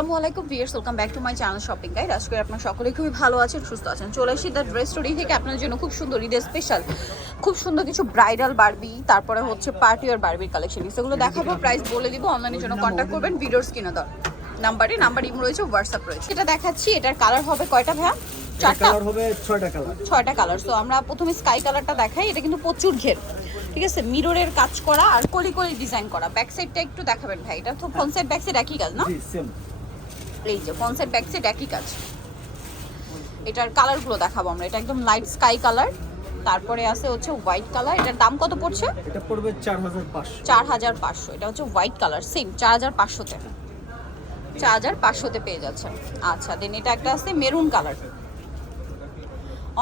আসসালামু আলাইকুম viewers, welcome back to my channel shopping guide. আজকে আপনারা সকলে খুবই ভালো আছেন, সুস্থ আছেন। চলে এসেছি দ্য ড্রেস স্টোরি থেকে আপনাদের জন্য খুব সুন্দর ঈদের স্পেশাল খুব সুন্দর কিছু ব্রাইডাল বারবি, তারপরে হচ্ছে পার্টি আর বারবির কালেকশন, সেগুলো দেখাবো, প্রাইস বলে দিব। অনলাইনের জন্য কন্ট্যাক্ট করবেন ভিডিওর স্ক্রিনে দেওয়া নাম্বার ইমো রয়েছে, হোয়াটসঅ্যাপ রয়েছে। এটা দেখাচ্ছি, এটার কালার হবে কয়টা ভাইয়া? চারটা কালার হবে, ছয়টা কালার। সো আমরা প্রথমে স্কাই কালারটা দেখাই। এটা কিন্তু প্রচুর ঘের, ঠিক আছে, মিররের কাজ করা আর কলি কলি ডিজাইন করা। ব্যাক সাইডটা একটু দেখাবেন ভাই। এটা তো ফ্রন্ট সাইড ব্যাক সাইড একই কাজ না? জি সেম। এই যে ফ্রন্ট সাইড ব্যাক সাইড একই কাজ। এটার কালারগুলো দেখাবো আমরা। এটা একদম লাইট স্কাই কালার, তারপরে আছে হচ্ছে হোয়াইট কালার। এটার দাম কত পড়ছে? এটা পড়বে 4500। 4500। এটা হচ্ছে হোয়াইট কালার, সেম 4500 তে, 4500 তে পেয়ে যাচ্ছেন। আচ্ছা, দেন এটা একটা আছে মেরুন কালার,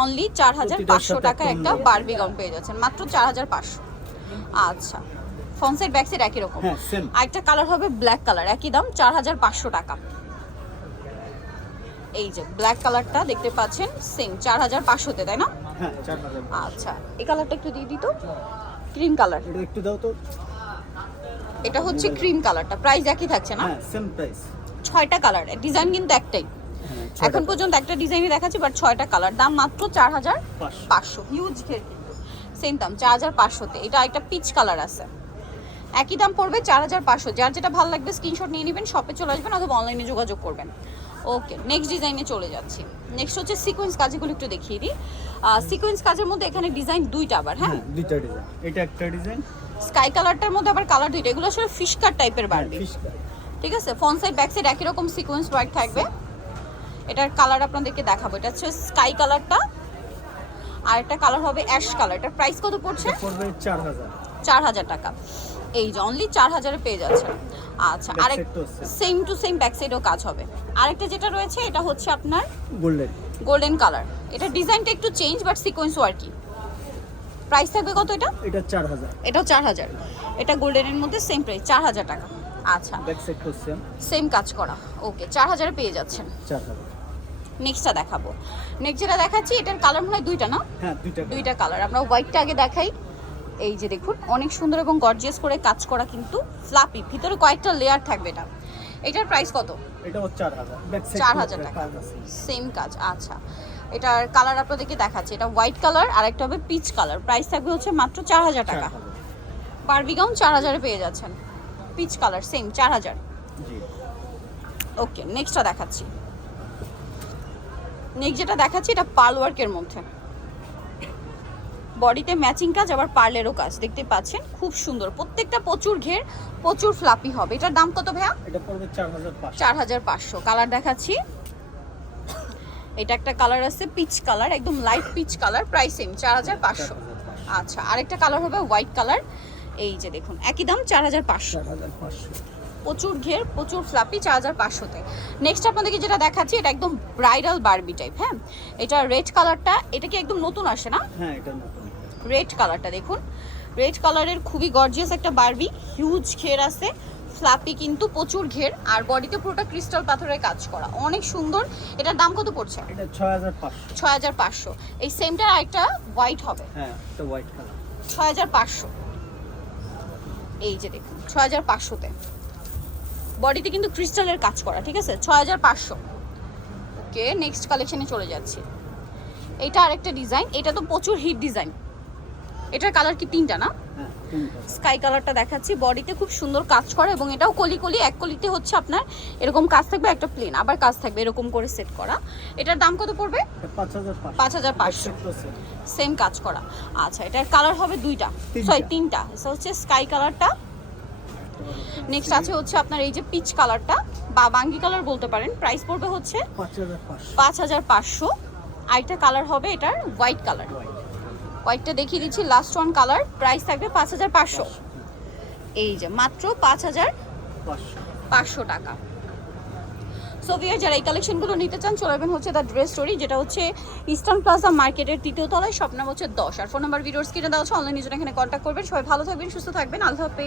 অনলি 4500 টাকা একটা বারবি গাউন পেয়ে যাচ্ছেন, মাত্র 4500। আচ্ছা, ফ্রন্ট সাইড ব্যাক সাইড একই রকম। হ্যাঁ সেম। আরেকটা কালার হবে ব্ল্যাক কালার, একই দাম 4500 টাকা। এই যে ব্ল্যাক কালারটা দেখতে পাচ্ছেন, সেম 4500 তে, তাই না? হ্যাঁ 4000। আচ্ছা, এই কালারটা একটু দিয়ে দিত, ক্রিম কালার। এটা একটু দাও তো। এটা হচ্ছে ক্রিম কালারটা, প্রাইস একই থাকছে না? হ্যাঁ সেম প্রাইস। 6টা কালার, ডিজাইন কিন্তু একটাই। এখন পর্যন্ত একটা ডিজাইনই দেখাচ্ছি, বাট 6টা কালার, দাম মাত্র 4500। হিউজ ঘের কিন্তু, সেম দাম 4500 তে। এটা একটা পিচ কালার আছে, একই দাম পড়বে 4500। যার যেটা ভালো লাগবে স্ক্রিনশট নিয়ে নেবেন, শপে চলে আসবেন অথবা অনলাইনে যোগাযোগ করবেন। ওকে, নেক্সট ডিজাইনে চলে যাচ্ছি। নেক্সট হচ্ছে সিকোয়েন্স কাজগুলো একটু দেখিয়ে দিই। সিকোয়েন্স কাজের মধ্যে এখানে ডিজাইন দুইটা আবার, হ্যাঁ দুইটা ডিজাইন। এটা একটা ডিজাইন, স্কাই কালারটার মধ্যে আবার কালার দুইটা। এগুলো আসলে ফিশ কাট টাইপের বারবি, ঠিক আছে। ফ্রন্ট সাইড ব্যাক সাইড একই রকম সিকোয়েন্স ওয়ার্ক থাকবে। এটার কালার আপনাদেরকে দেখাবো। এটা হচ্ছে স্কাই কালারটা, আর একটা কালার হবে অ্যাশ কালার। এটার প্রাইস কত পড়ছে? পড়বে 4000। 4000 টাকা। এই যে অনলি 4000 এ পেয়ে যাচ্ছেন। আচ্ছা, আরেক সেম টু সেম ব্যাক সাইডেও কাজ হবে। আরেকটা যেটা রয়েছে এটা হচ্ছে আপনার গোল্ডেন কালার। এটা ডিজাইনটা একটু চেঞ্জ, বাট সিকোয়েন্স ওয়ার্কই। প্রাইস থাকবে কত এটা? এটা 4000। এটাও 4000। এটা গোল্ডেনের মধ্যে সেম প্রাইস 4000 টাকা। আচ্ছা, ব্যাক সাইড তো সেম, সেম কাজ করা। ওকে, 4000 এ পেয়ে যাচ্ছেন। 4000। নেক্সটটা দেখাবো। নেক্সট যেটা দেখাচ্ছি, এটার কালার মনে হয় দুইটা না? হ্যাঁ দুইটা কালার। আমরা হোয়াইটটা আগে দেখাই। এই যে দেখুন, অনেক সুন্দর এবং গর্জিয়াস করে কাজ করা, কিন্তু ফ্লাপি, ভিতরে কয়েকটা লেয়ার থাকবে। এটা এটার প্রাইস কত? এটাও 4000। ব্যাক সাইড 4000 টাকা, সেম কাজ। আচ্ছা, এটার কালার আপনাদেরকে দেখাচ্ছি। এটা হোয়াইট কালার, আর একটা হবে পিচ কালার। প্রাইস থাকবে হচ্ছে মাত্র 4000 টাকা। বারবি গাউন 4000 এ পেয়ে যাচ্ছেন, পিচ কালার, সেম 4000। জি ওকে, নেক্সটটা দেখাচ্ছি। নেক্সট যেটা দেখাচ্ছি, এটা পার্ল ওয়ার্কের মধ্যে, বডিতে ম্যাচিং কাজ, আবার পার্লেরও কাজ দেখতে পাচ্ছেন, খুব সুন্দর। প্রত্যেকটা প্রচুর ঘের, প্রচুর ফ্লাপি হবে। এটার দাম কত ভাইয়া? এটা পড়বে 4500। 4500। কালার দেখাচ্ছি। এটা একটা কালার আছে পিচ কালার, একদম light peach colour, price same 4500। আচ্ছা, আরেকটা কালার হবে হোয়াইট কালার। এই যে দেখুন, একই দাম 4500। প্রচুর ঘের, প্রচুর ফ্লাপি, 4500 তে। নেক্সট আপনাদেরকে যেটা দেখাচ্ছি, এটা একদম ব্রাইডাল বারবি টাইপ। হ্যাঁ, এটা রেড কালারটা, এটা কি একদম নতুন আসে না? হ্যাঁ এটা নতুন। রেড কালারটা দেখুন, রেড কালারের খুবই গর্জিয়াস একটা বারবি, হিউজ ঘের আছে, ফ্লাপি কিন্তু প্রচুর ঘের, আর বডিতে পুরোটা ক্রিস্টাল পাথরের কাজ করা, অনেক সুন্দর। এটার দাম কত পড়ছে? এটা 6500। 6500। এই সেমটার আরেকটা হোয়াইট হবে, হ্যাঁ এটা হোয়াইট কালার, 6500। এই যে দেখুন 6500 তে, বডিতে কিন্তু ক্রিস্টালের কাজ করা, ঠিক আছে, 6500। ওকে, নেক্সট কালেকশনে চলে যাচ্ছি। এটা আরেকটা ডিজাইন, এটা তো প্রচুর হিট ডিজাইন। এটার কালার কি তিনটা না? হ্যাঁ তিনটা। স্কাই কালারটা দেখাচ্ছি, বডিতে খুব সুন্দর কাজ করা, এবং এটাও কলি কলি, এক কলিতে হচ্ছে আপনার এরকম কাজ থাকবে, একটা প্লেন আবার কাজ থাকবে, এরকম করে সেট করা। এটার দাম কত পড়বে? 5500। সেম কাজ করা। আচ্ছা, এটার কালার হবে দুইটা, সরি তিনটা। এটা হচ্ছে স্কাই কালারটা, নেক্সট আছে হচ্ছে আপনার এই যে পিচ কালারটা বা বাঙ্গি কালার বলতে পারেন। প্রাইস পড়বে হচ্ছে 5500। আরেকটা কালার হবে এটার হোয়াইট কালার, হোয়াইটটা দেখিয়ে দিচ্ছি, লাস্ট ওয়ান কালার। প্রাইস থাকবে 5500। এই যে মাত্র 5500 টাকা। সো ভিউয়ার, যারা এই কালেকশনগুলো নিতে চান, চলে যাবেন হচ্ছে দ্য ড্রেস স্টোরি, যেটা হচ্ছে ইস্টার্ন প্লাজা মার্কেটের 3য় তলায়, শপ নাম্বার হচ্ছে 10, আর ফোন নাম্বার ভিডিওর স্ক্রিনে দেওয়া আছে। অনলাইনে জন্য এখানে কন্ট্যাক্ট করবেন। সবাই ভালো থাকবেন, সুস্থ থাকবেন, আল্লাহ হাফেজ।